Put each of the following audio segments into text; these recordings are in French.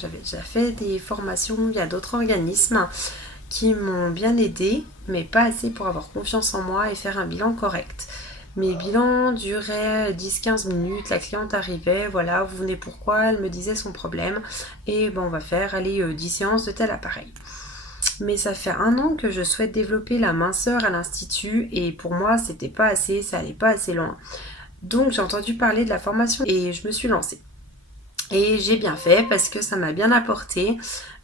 J'avais déjà fait des formations via d'autres organismes qui m'ont bien aidé, mais pas assez pour avoir confiance en moi et faire un bilan correct. Mes bilans duraient 10-15 minutes, la cliente arrivait, voilà, vous venez pourquoi, elle me disait son problème, et ben on va faire, allez, 10 séances de tel appareil. Mais ça fait un an que je souhaite développer la minceur à l'institut, et pour moi, c'était pas assez, ça allait pas assez loin. Donc j'ai entendu parler de la formation et je me suis lancée. Et j'ai bien fait parce que ça m'a bien apporté.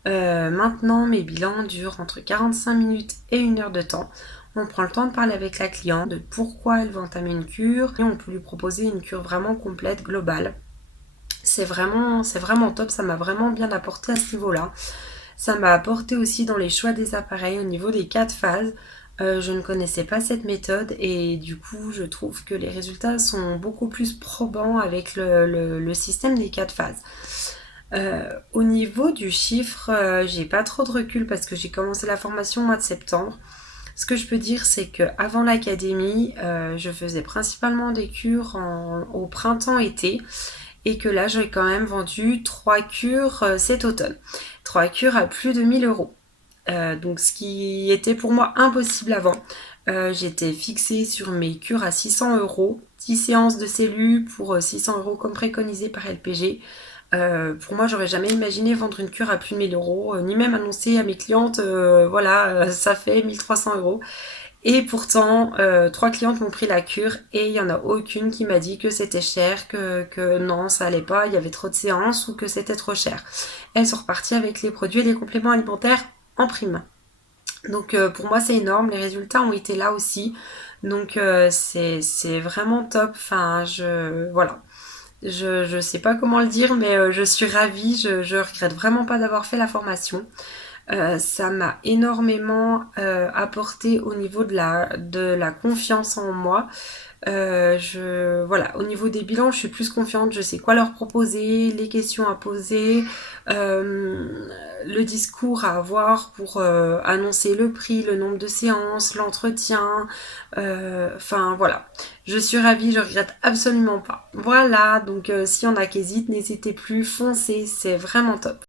Maintenant, mes bilans durent entre 45 minutes et 1 heure de temps. On prend le temps de parler avec la cliente de pourquoi elle veut entamer une cure et on peut lui proposer une cure vraiment complète, globale. C'est vraiment top, ça m'a vraiment bien apporté à ce niveau-là. Ça m'a apporté aussi dans les choix des appareils au niveau des 4 phases. Je ne connaissais pas cette méthode et du coup je trouve que les résultats sont beaucoup plus probants avec le système des 4 phases. Au niveau du chiffre, j'ai pas trop de recul parce que j'ai commencé la formation au mois de septembre. Ce que je peux dire, c'est qu'avant l'académie, je faisais principalement des cures au printemps-été et que là, j'ai quand même vendu 3 cures cet automne. 3 cures à plus de 1 000 euros. Donc, ce qui était pour moi impossible avant. J'étais fixée sur mes cures à 600 euros, 10 séances de cellules pour 600 euros comme préconisé par LPG. Pour moi, j'aurais jamais imaginé vendre une cure à plus de 1000 euros, ni même annoncer à mes clientes, voilà, ça fait 1300 euros. Et pourtant, 3 clientes m'ont pris la cure et il n'y en a aucune qui m'a dit que c'était cher, que non, ça allait pas, il y avait trop de séances ou que c'était trop cher. Elles sont reparties avec les produits et les compléments alimentaires en prime. Donc pour moi, c'est énorme, les résultats ont été là aussi. Donc c'est vraiment top. Enfin, voilà. Je sais pas comment le dire, mais je suis ravie. Je regrette vraiment pas d'avoir fait la formation. Ça m'a énormément apporté au niveau de la confiance en moi. Voilà, au niveau des bilans, je suis plus confiante, je sais quoi leur proposer, les questions à poser, euh, le discours à avoir pour annoncer le prix, le nombre de séances, l'entretien. Enfin voilà, je suis ravie, je regrette absolument pas. Voilà, donc s'il y en a qui hésitent, n'hésitez plus, foncez, c'est vraiment top.